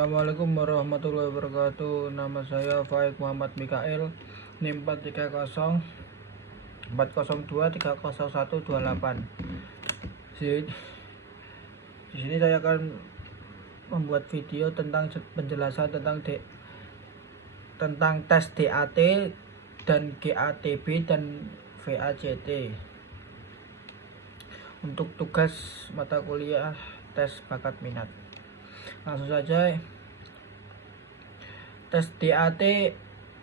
Assalamualaikum warahmatullahi wabarakatuh. Nama saya Faik Muhammad Mikael, NIM 430 402 30128. Di sini saya akan membuat video tentang penjelasan tentang tes DAT dan GATB dan VACT untuk tugas mata kuliah tes bakat minat. Langsung saja, tes DAT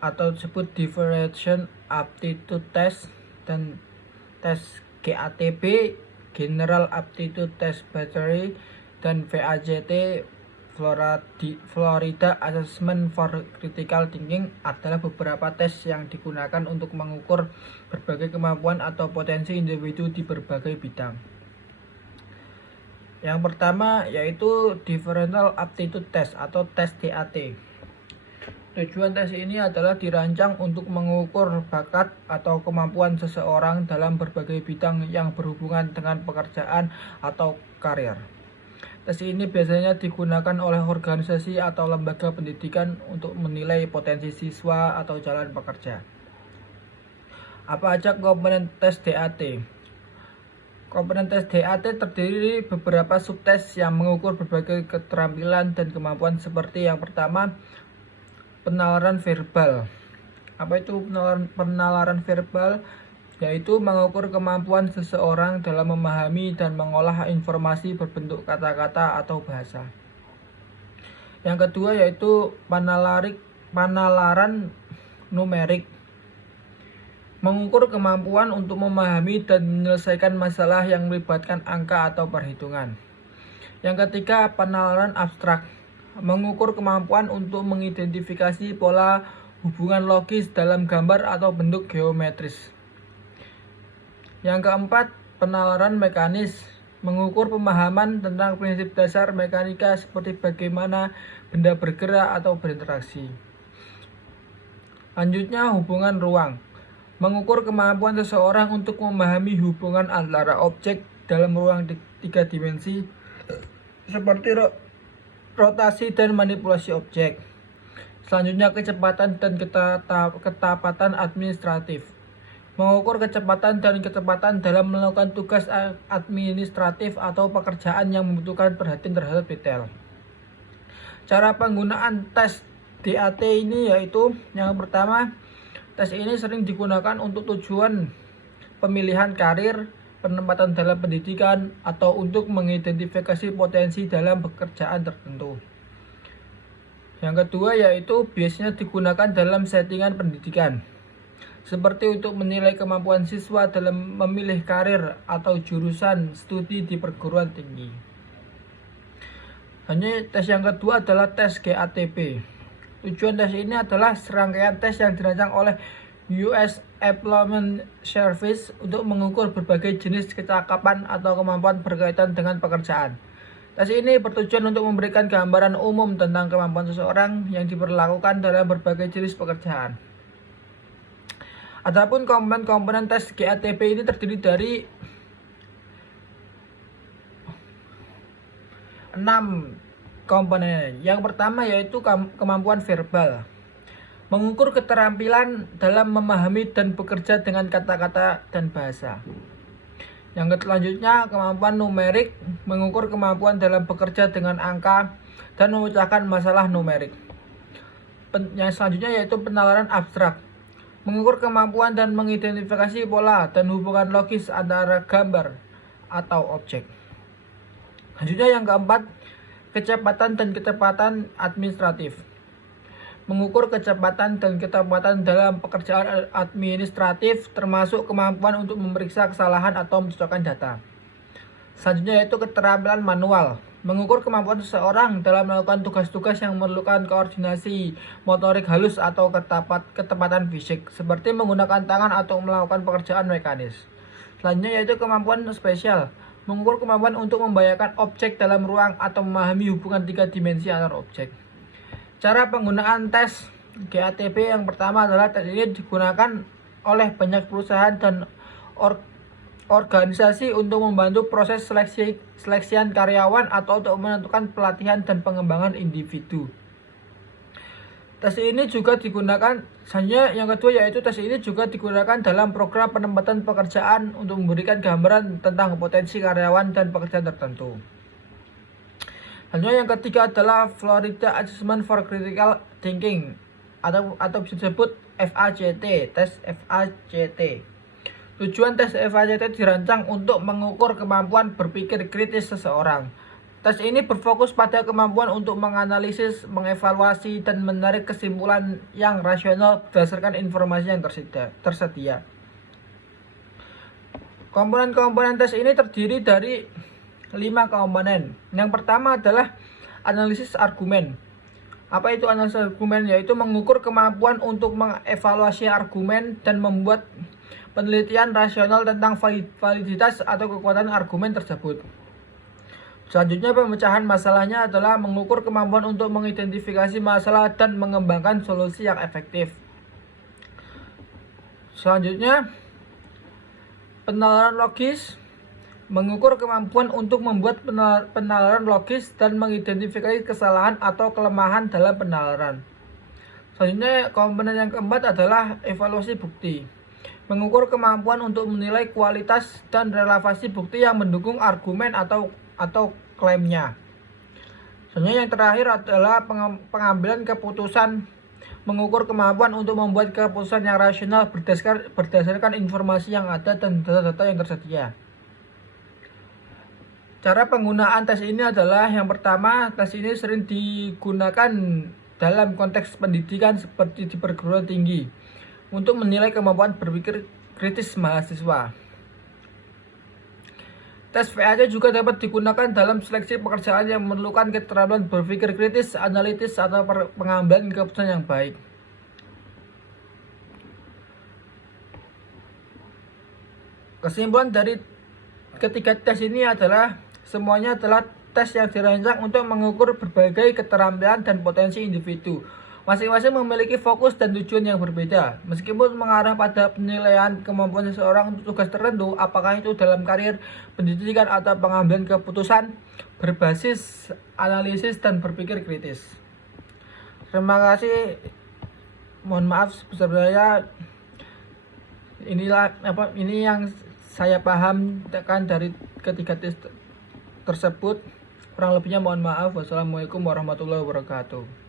atau disebut Differential Aptitude Test dan tes GATB General Aptitude Test Battery dan VACT Florida Assessment for Critical Thinking adalah beberapa tes yang digunakan untuk mengukur berbagai kemampuan atau potensi individu di berbagai bidang. Yang pertama yaitu Differential Aptitude Test atau tes DAT. Tujuan tes ini adalah dirancang untuk mengukur bakat atau kemampuan seseorang dalam berbagai bidang yang berhubungan dengan pekerjaan atau karir. Tes ini biasanya digunakan oleh organisasi atau lembaga pendidikan untuk menilai potensi siswa atau jalan pekerja. Apa aja komponen tes DAT? Komponen tes DAT terdiri dari beberapa subtes yang mengukur berbagai keterampilan dan kemampuan seperti yang pertama, penalaran verbal. Apa itu penalaran verbal? Yaitu mengukur kemampuan seseorang dalam memahami dan mengolah informasi berbentuk kata-kata atau bahasa. Yang kedua yaitu penalaran numerik. Mengukur kemampuan untuk memahami dan menyelesaikan masalah yang melibatkan angka atau perhitungan. Yang ketiga, penalaran abstrak. Mengukur kemampuan untuk mengidentifikasi pola hubungan logis dalam gambar atau bentuk geometris. Yang keempat, penalaran mekanis. Mengukur pemahaman tentang prinsip dasar mekanika seperti bagaimana benda bergerak atau berinteraksi. Selanjutnya, hubungan ruang. Mengukur kemampuan seseorang untuk memahami hubungan antara objek dalam ruang tiga dimensi seperti rotasi dan manipulasi objek. Selanjutnya, kecepatan dan ketapatan administratif. Mengukur kecepatan dan ketepatan dalam melakukan tugas administratif atau pekerjaan yang membutuhkan perhatian terhadap detail. Cara penggunaan tes DAT ini yaitu yang pertama, tes ini sering digunakan untuk tujuan pemilihan karir, penempatan dalam pendidikan, atau untuk mengidentifikasi potensi dalam pekerjaan tertentu. Yang kedua yaitu biasanya digunakan dalam settingan pendidikan, seperti untuk menilai kemampuan siswa dalam memilih karir atau jurusan studi di perguruan tinggi. Hanya tes yang kedua adalah tes GATB. Tujuan tes ini adalah serangkaian tes yang dirancang oleh US Employment Service untuk mengukur berbagai jenis kecakapan atau kemampuan berkaitan dengan pekerjaan. Tes ini bertujuan untuk memberikan gambaran umum tentang kemampuan seseorang yang diperlakukan dalam berbagai jenis pekerjaan. Adapun komponen tes GATB ini terdiri dari 6 komponen. Yang pertama yaitu kemampuan verbal. Mengukur keterampilan dalam memahami dan bekerja dengan kata-kata dan bahasa. Yang selanjutnya kemampuan numerik, mengukur kemampuan dalam bekerja dengan angka dan memecahkan masalah numerik. Yang selanjutnya yaitu penalaran abstrak. Mengukur kemampuan dan mengidentifikasi pola dan hubungan logis antara gambar atau objek. Selanjutnya yang keempat, kecepatan dan ketepatan administratif. Mengukur kecepatan dan ketepatan dalam pekerjaan administratif termasuk kemampuan untuk memeriksa kesalahan atau mencocokkan data. Selanjutnya yaitu keterampilan manual. Mengukur kemampuan seseorang dalam melakukan tugas-tugas yang memerlukan koordinasi motorik halus atau ketepatan fisik, seperti menggunakan tangan atau melakukan pekerjaan mekanis. Selanjutnya yaitu kemampuan spesial. Mengukur kemampuan untuk membayangkan objek dalam ruang atau memahami hubungan tiga dimensi antar objek. Cara penggunaan tes GATB yang pertama adalah tes ini digunakan oleh banyak perusahaan dan organisasi untuk membantu proses seleksian karyawan atau untuk menentukan pelatihan dan pengembangan individu. Tes ini juga digunakan, selanjutnya yang kedua yaitu tes ini juga digunakan dalam program penempatan pekerjaan untuk memberikan gambaran tentang potensi karyawan dan pekerjaan tertentu. Selanjutnya yang ketiga adalah Florida Assessment for Critical Thinking atau bisa disebut FACT, tes FACT. Tujuan tes FACT dirancang untuk mengukur kemampuan berpikir kritis seseorang. Tes ini berfokus pada kemampuan untuk menganalisis, mengevaluasi, dan menarik kesimpulan yang rasional berdasarkan informasi yang tersedia. Komponen-komponen tes ini terdiri dari 5 komponen. Yang pertama adalah analisis argumen. Apa itu analisis argumen? Yaitu mengukur kemampuan untuk mengevaluasi argumen dan membuat penelitian rasional tentang validitas atau kekuatan argumen tersebut. Selanjutnya, pemecahan masalahnya adalah mengukur kemampuan untuk mengidentifikasi masalah dan mengembangkan solusi yang efektif. Selanjutnya, penalaran logis, mengukur kemampuan untuk membuat penalaran logis dan mengidentifikasi kesalahan atau kelemahan dalam penalaran. Selanjutnya, komponen yang keempat adalah evaluasi bukti, mengukur kemampuan untuk menilai kualitas dan relevansi bukti yang mendukung argumen atau klaimnya. Selanjutnya yang terakhir adalah pengambilan keputusan, mengukur kemampuan untuk membuat keputusan yang rasional berdasarkan informasi yang ada dan data-data yang tersedia. Cara penggunaan tes ini adalah yang pertama, tes ini sering digunakan dalam konteks pendidikan seperti di perguruan tinggi untuk menilai kemampuan berpikir kritis mahasiswa. Tes VAC juga dapat digunakan dalam seleksi pekerjaan yang memerlukan keterampilan berpikir kritis, analitis, atau pengambilan keputusan yang baik. Kesimpulan dari ketiga tes ini adalah semuanya adalah tes yang dirancang untuk mengukur berbagai keterampilan dan potensi individu. Masing-masing memiliki fokus dan tujuan yang berbeda. Meskipun mengarah pada penilaian kemampuan seseorang untuk tugas tertentu, apakah itu dalam karir, pendidikan, atau pengambilan keputusan, berbasis analisis dan berpikir kritis. Terima kasih. Mohon maaf sebesar-besarnya. Ini yang saya paham dari ketiga tes tersebut. Kurang lebihnya mohon maaf. Wassalamualaikum warahmatullahi wabarakatuh.